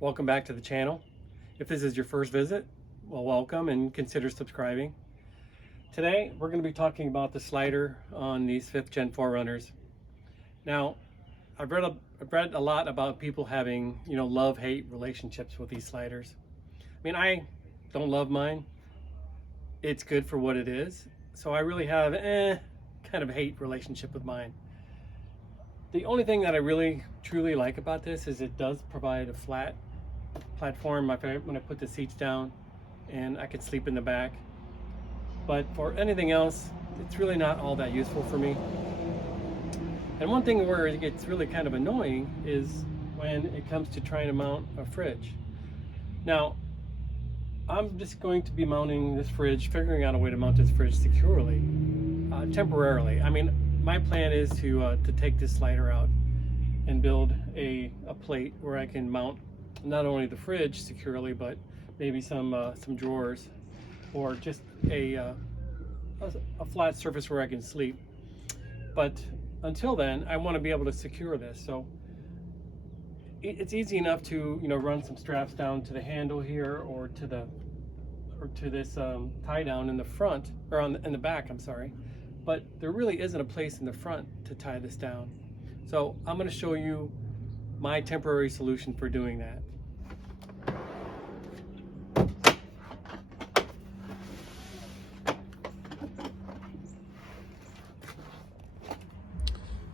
Welcome back to the channel. If this is your first visit, well, welcome and consider subscribing. Today we're going to be talking about the slider on these 5th gen 4Runners. Now, I've read a lot about people having, love-hate relationships with these sliders. I mean, I don't love mine. It's good for what it is. So I really have kind of a hate relationship with mine. The only thing that I really truly like about this is it does provide a flat platform when I put the seats down, and I could sleep in the back. But for anything else, it's really not all that useful for me. And one thing where it gets really kind of annoying is when it comes to trying to mount a fridge. Now, I'm just going to be mounting this fridge, figuring out a way to mount this fridge securely, temporarily. I mean, my plan is to take this slider out and build a plate where I can mount not only the fridge securely, but maybe some drawers, or just a flat surface where I can sleep. But until then, I want to be able to secure this. So it's easy enough to run some straps down to the handle here, or to this tie down in the front, or in the back. I'm sorry. But there really isn't a place in the front to tie this down. So I'm going to show you my temporary solution for doing that.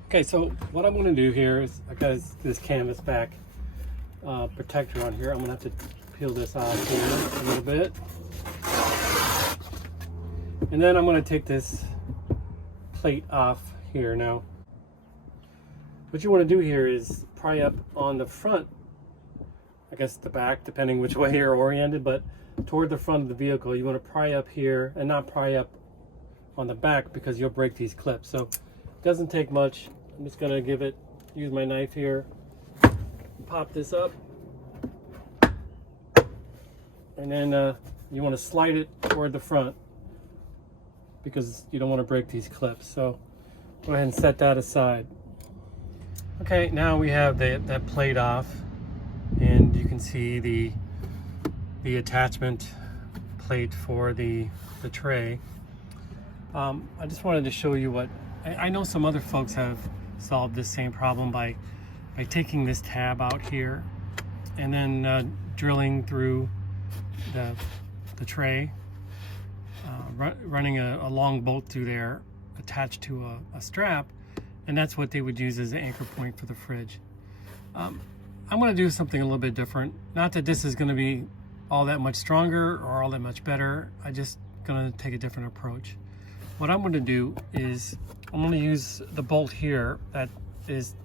Okay, so what I'm going to do here is I got this canvas back protector on here. I'm going to have to peel this off here a little bit. And then I'm going to take this plate off here. Now, what you want to do here is pry up on the front, I guess the back, depending which way you're oriented, but toward the front of the vehicle. You want to pry up here and not pry up on the back, because you'll break these clips. So it doesn't take much. I'm just going to use my knife here, pop this up, and then you want to slide it toward the front, because you don't want to break these clips. So go ahead and set that aside. Okay, now we have that plate off, and you can see the attachment plate for the tray. I just wanted to show you what I know some other folks have solved this same problem by taking this tab out here and then drilling through the tray, running a long bolt through there attached to a strap, and that's what they would use as the anchor point for the fridge. I'm going to do something a little bit different. Not that this is going to be all that much stronger or all that much better. I'm just going to take a different approach. What I'm going to do is I'm going to use the bolt here that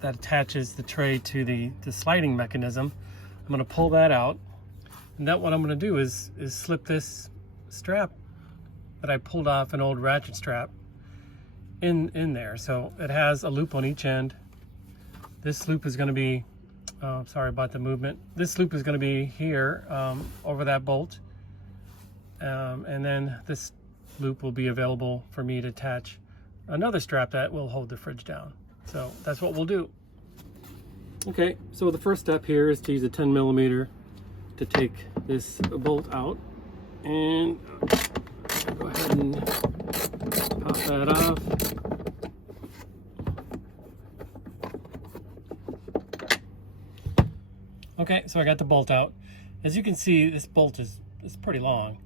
attaches the tray to the sliding mechanism. I'm going to pull that out, and what I'm going to do is slip this strap that I pulled off an old ratchet strap in there. So it has a loop on each end. This loop is going to be, sorry about the movement. This loop is going to be here over that bolt, and then this loop will be available for me to attach another strap that will hold the fridge down. So that's what we'll do. Okay, so the first step here is to use a 10mm to take this bolt out, and go ahead and pop that off. Okay, so I got the bolt out. As you can see, this bolt is pretty long,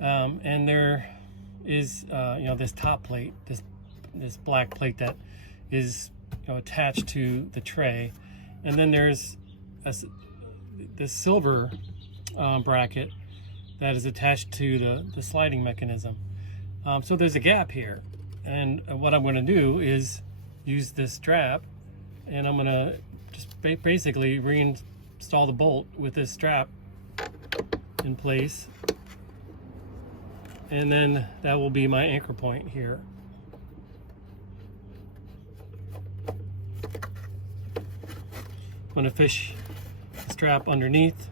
and there is this top plate, this black plate that is attached to the tray, and then there's this silver bracket that is attached to the sliding mechanism. So there's a gap here, and what I'm going to do is use this strap, and I'm going to just basically reinstall the bolt with this strap in place, and then that will be my anchor point here. I'm going to fish the strap underneath,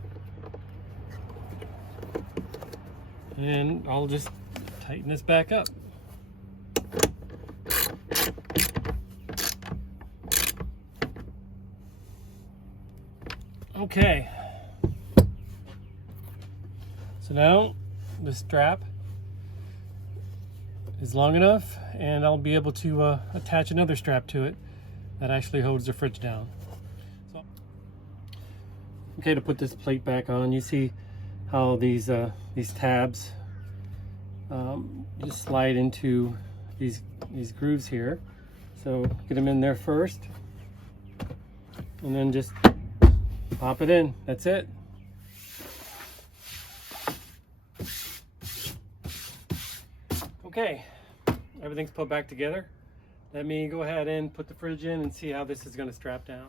and I'll just tighten this back up. Okay, So now the strap is long enough, and I'll be able to attach another strap to it that actually holds the fridge down. So, okay, to put this plate back on, you see how these tabs just slide into these grooves here. So get them in there first, and then just pop it in. That's it. Okay, everything's put back together. Let me go ahead and put the fridge in and see how this is going to strap down.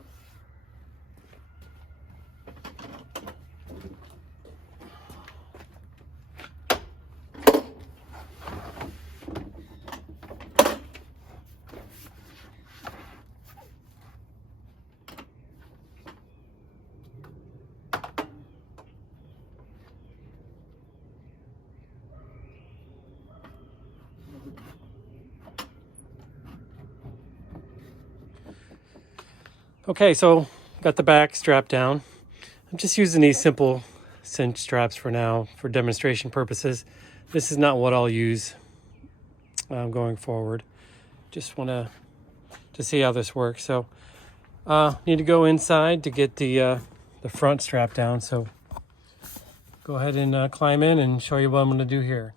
Okay, so got the back strapped down. I'm just using these simple cinch straps for now for demonstration purposes. This is not what I'll use going forward. Just want to see how this works. So need to go inside to get the front strap down. So go ahead and climb in and show you what I'm going to do here.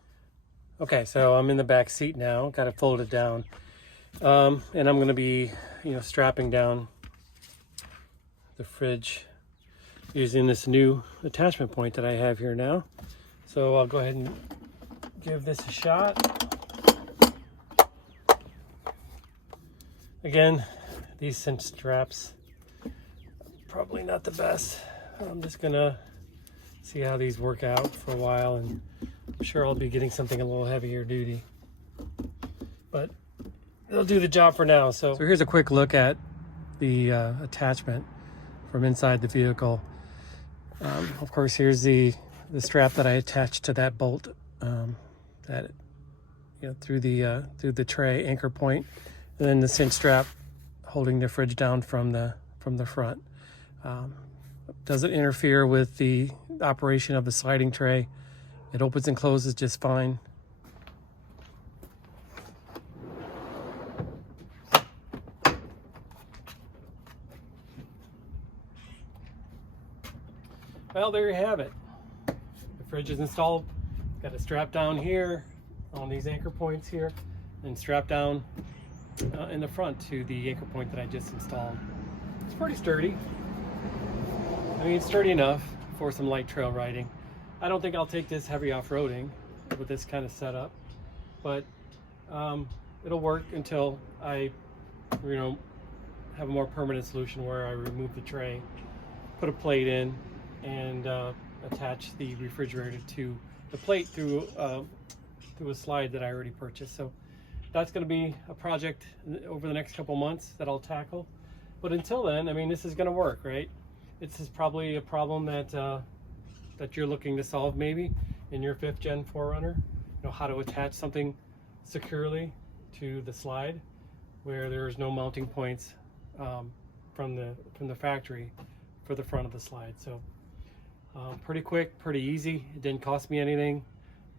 Okay, so I'm in the back seat now. Got it folded down, and I'm going to be strapping down the fridge using this new attachment point that I have here now. So I'll go ahead and give this a shot. Again, these cinch straps, probably not the best. I'm just gonna see how these work out for a while, and I'm sure I'll be getting something a little heavier duty, but it'll do the job for now. So here's a quick look at the attachment from inside the vehicle. Of course, here's the strap that I attached to that bolt that through the tray anchor point, and then the cinch strap holding the fridge down from the front. Doesn't interfere with the operation of the sliding tray. It opens and closes just fine. Well, there you have it. The fridge is installed. Got it strapped down here on these anchor points here, and strapped down in the front to the anchor point that I just installed. It's pretty sturdy. I mean, it's sturdy enough for some light trail riding. I don't think I'll take this heavy off-roading with this kind of setup, but it'll work until I, have a more permanent solution where I remove the tray, put a plate in, and attach the refrigerator to the plate through a slide that I already purchased. So that's going to be a project over the next couple months that I'll tackle. But until then, I mean, this is going to work, right? This is probably a problem that that you're looking to solve maybe in your 5th gen 4Runner. How to attach something securely to the slide where there's no mounting points from the factory for the front of the slide. So pretty quick, pretty easy. It didn't cost me anything,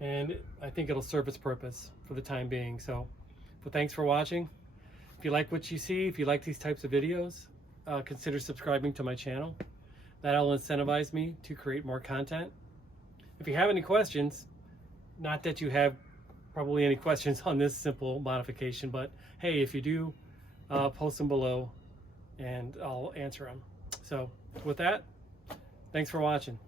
and I think it'll serve its purpose for the time being. So thanks for watching. If you like what you see, if you like these types of videos, consider subscribing to my channel. That'll incentivize me to create more content. If you have any questions, not that you have probably any questions on this simple modification, but hey, if you do, post them below and I'll answer them. So with that, thanks for watching.